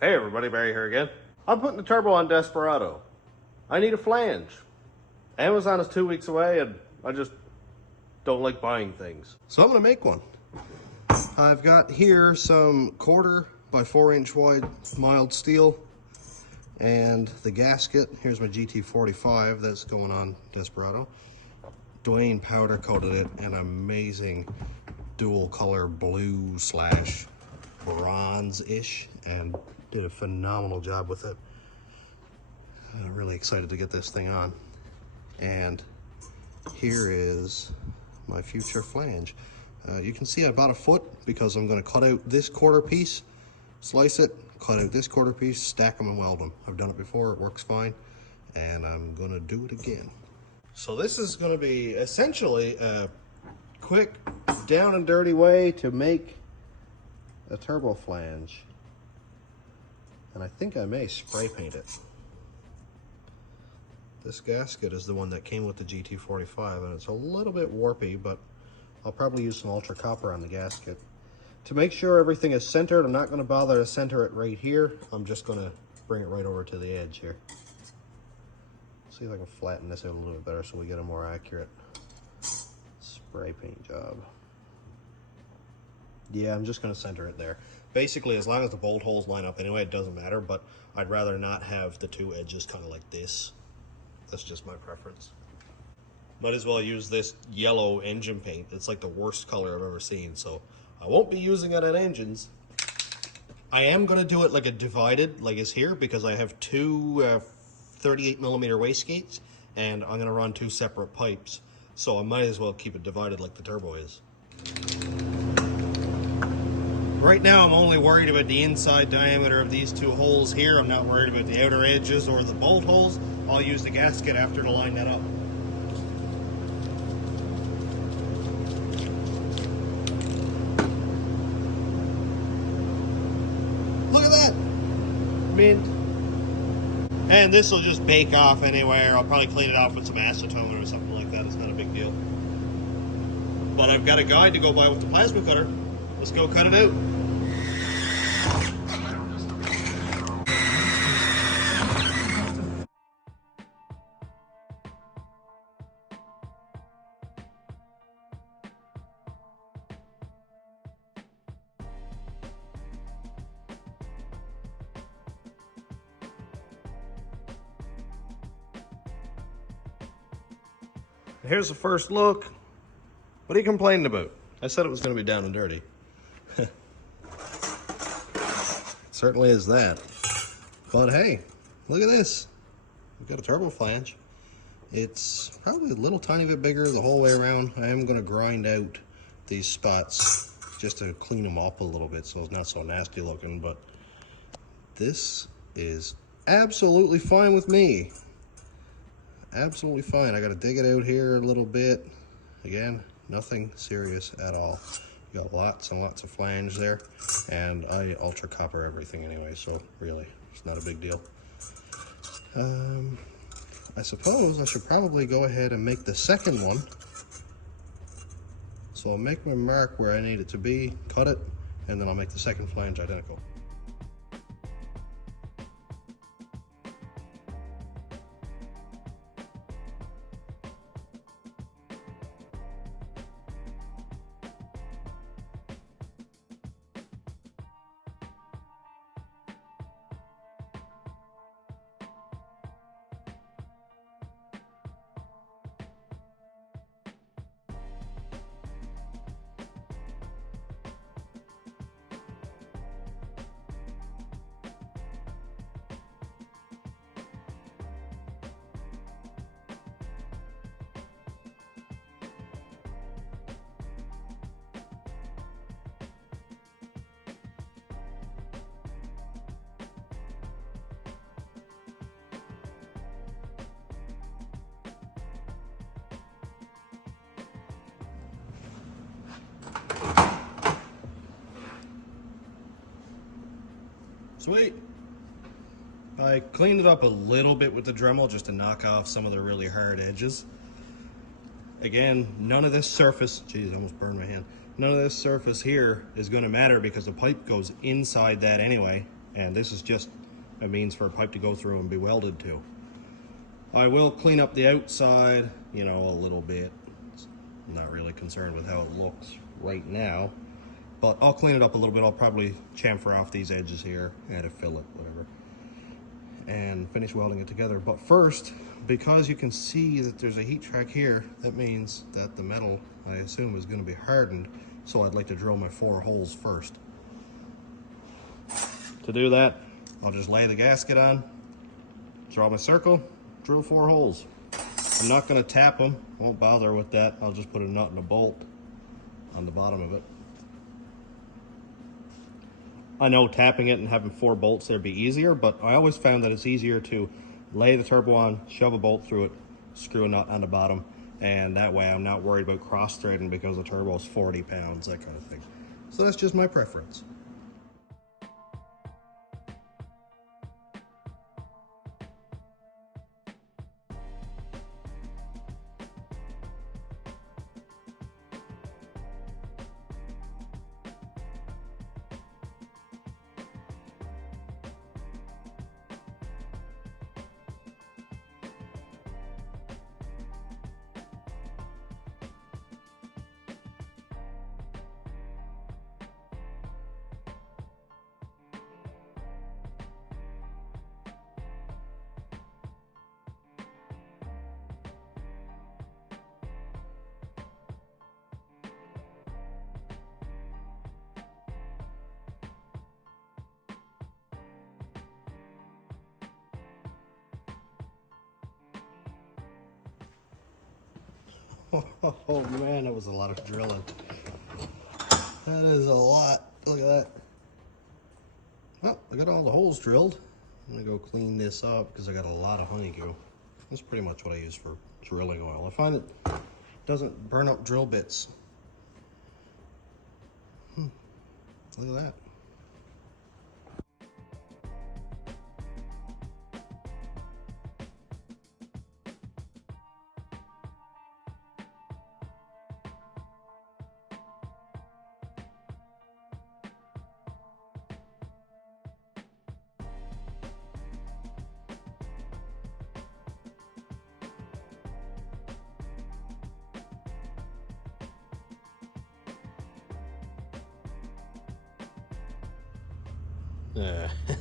Hey everybody, Barry here again. I'm putting the turbo on Desperado. I need a flange. Amazon is 2 weeks away and I just don't like buying things. So I'm gonna make one. I've got here some 1/4 by 4 inch wide mild steel and the gasket. Here's my GT45 that's going on Desperado. Dwayne powder coated it an amazing dual color blue slash bronze-ish and did a phenomenal job with it. I'm really excited to get this thing on. And here is my future flange. You can see I bought a foot because I'm going to cut out this 1/4 piece, slice it, cut out this 1/4 piece, stack them and weld them. I've done it before, it works fine, and I'm going to do it again. So this is going to be essentially a quick, down and dirty way to make a turbo flange. And I think I may spray paint it. This gasket is the one that came with the GT45 and it's a little bit warpy, but I'll probably use some ultra copper on the gasket. To make sure everything is centered, I'm not going to bother to center it right here. I'm just going to bring it right over to the edge here. See if I can flatten this out a little bit better so we get a more accurate spray paint job. Yeah, I'm just going to center it there. Basically, as long as the bolt holes line up anyway, it doesn't matter, but I'd rather not have the two edges kind of like this. That's just my preference. Might as well use this yellow engine paint. It's like the worst color I've ever seen, so I won't be using it on engines. I am going to do it like a divided, like is here, because I have two 38mm wastegates, and I'm going to run 2 separate pipes. So I might as well keep it divided like the turbo is. Right now I'm only worried about the inside diameter of these 2 holes here. I'm not worried about the outer edges or the bolt holes. I'll use the gasket after to line that up. Look at that! Mint. And this will just bake off anyway, or I'll probably clean it off with some acetone or something like that. It's not a big deal. But I've got a guide to go by with the plasma cutter. Let's go cut it out. Here's the first look. What are you complaining about? I said it was going to be down and dirty. Certainly is that. But hey, look at this. We've got a turbo flange. It's probably a little tiny bit bigger the whole way around. I am going to grind out these spots just to clean them up a little bit so it's not so nasty looking, but this is absolutely fine with me. Absolutely fine. I got to dig it out here a little bit. Again, nothing serious at all. You got lots and lots of flange there, and I ultra copper everything anyway, so really, it's not a big deal. I suppose I should probably go ahead and make the second one. So I'll make my mark where I need it to be, cut it, and then I'll make the second flange identical. Sweet. I cleaned it up a little bit with the Dremel just to knock off some of the really hard edges. Again, none of this surface, geez, I almost burned my hand. None of this surface here is going to matter because the pipe goes inside that anyway. And this is just a means for a pipe to go through and be welded to. I will clean up the outside, you know, a little bit. I'm not really concerned with how it looks right now, but I'll clean it up a little bit. I'll probably chamfer off these edges here, add a fillet, whatever, and finish welding it together. But first, because you can see that there's a heat track here, that means that the metal, I assume, is going to be hardened. So I'd like to drill my 4 holes first. To do that, I'll just lay the gasket on, draw my circle, drill 4 holes. I'm not going to tap them, won't bother with that. I'll just put a nut and a bolt on the bottom of it. I know tapping it and having 4 bolts there'd be easier, but I always found that it's easier to lay the turbo on, shove a bolt through it, screw a nut on the bottom, and that way I'm not worried about cross-threading because the turbo is 40 pounds, that kind of thing. So that's just my preference. Oh man, that was a lot of drilling. That is a lot. Look at that. Well, I got all the holes drilled. I'm gonna go clean this up because I got a lot of honeydew. That's pretty much what I use for drilling oil. I find it doesn't burn up drill bits. Look at that.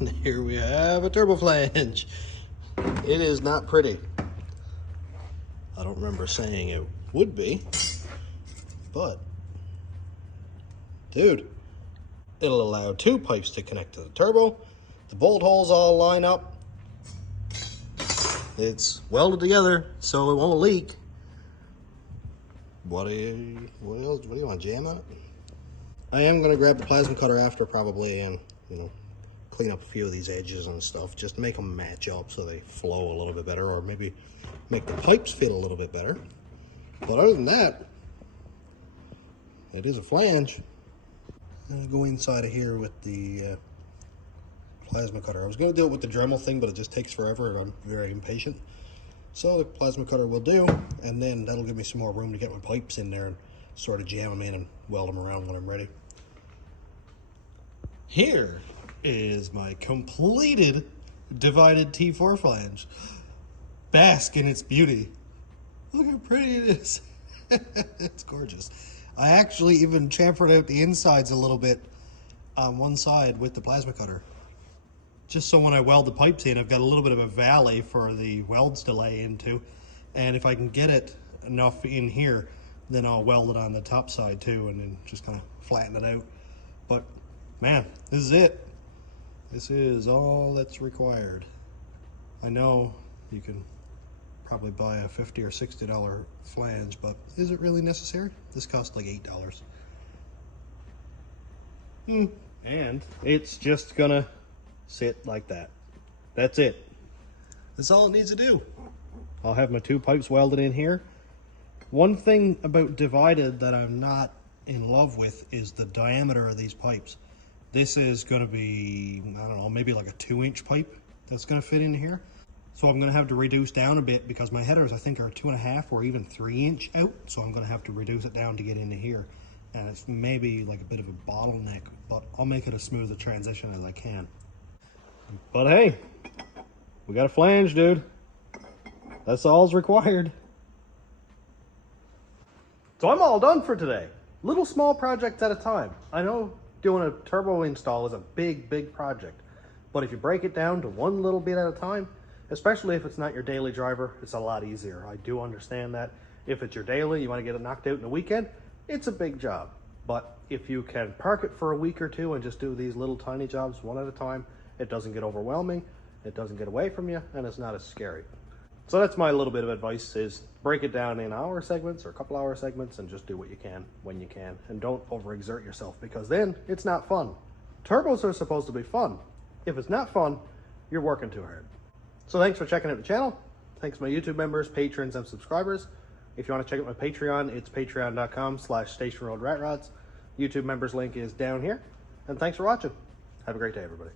And here we have a turbo flange. It is not pretty. I don't remember saying it would be, but dude, it'll allow 2 pipes to connect to the turbo. The bolt holes all line up. It's welded together so it won't leak. What else? What do you want, jam on it? I am gonna grab the plasma cutter after probably and, you know, clean up a few of these edges and stuff, just make them match up so they flow a little bit better, or maybe make the pipes fit a little bit better. But other than that, it is a flange. I'm gonna go inside of here with the plasma cutter. I was gonna do it with the Dremel thing, but it just takes forever and I'm very impatient. So the plasma cutter will do, and then that'll give me some more room to get my pipes in there and sort of jam them in and weld them around when I'm ready. Here is my completed divided T4 flange. Bask in its beauty. Look how pretty it is. It's gorgeous. I actually even chamfered out the insides a little bit on one side with the plasma cutter. Just so when I weld the pipes in, I've got a little bit of a valley for the welds to lay into. And if I can get it enough in here, then I'll weld it on the top side too, and then just kind of flatten it out. But man, this is it. This is all that's required. I know you can probably buy a $50 or $60 flange, but is it really necessary? This costs like $8. And it's just gonna sit like that. That's it. That's all it needs to do. I'll have my 2 pipes welded in here. One thing about divided that I'm not in love with is the diameter of these pipes. This is going to be, I don't know, maybe like a 2-inch pipe that's going to fit in here. So I'm going to have to reduce down a bit because my headers, I think, are 2.5 or even 3-inch out. So I'm going to have to reduce it down to get into here. And it's maybe like a bit of a bottleneck, but I'll make it as smooth a transition as I can. But hey, we got a flange, dude. That's all's required. So I'm all done for today. Little small projects at a time. I know doing a turbo install is a big project, but if you break it down to one little bit at a time, especially if it's not your daily driver, it's a lot easier. I do understand that. If it's your daily, you want to get it knocked out in a weekend, it's a big job. But if you can park it for a week or two and just do these little tiny jobs one at a time, it doesn't get overwhelming, it doesn't get away from you, and it's not as scary. So that's my little bit of advice, is break it down in hour segments or a couple hour segments and just do what you can when you can. And don't overexert yourself, because then it's not fun. Turbos are supposed to be fun. If it's not fun, you're working too hard. So thanks for checking out the channel. Thanks to my YouTube members, patrons, and subscribers. If you want to check out my Patreon, it's patreon.com/stationroadratrods. YouTube members link is down here. And thanks for watching. Have a great day, everybody.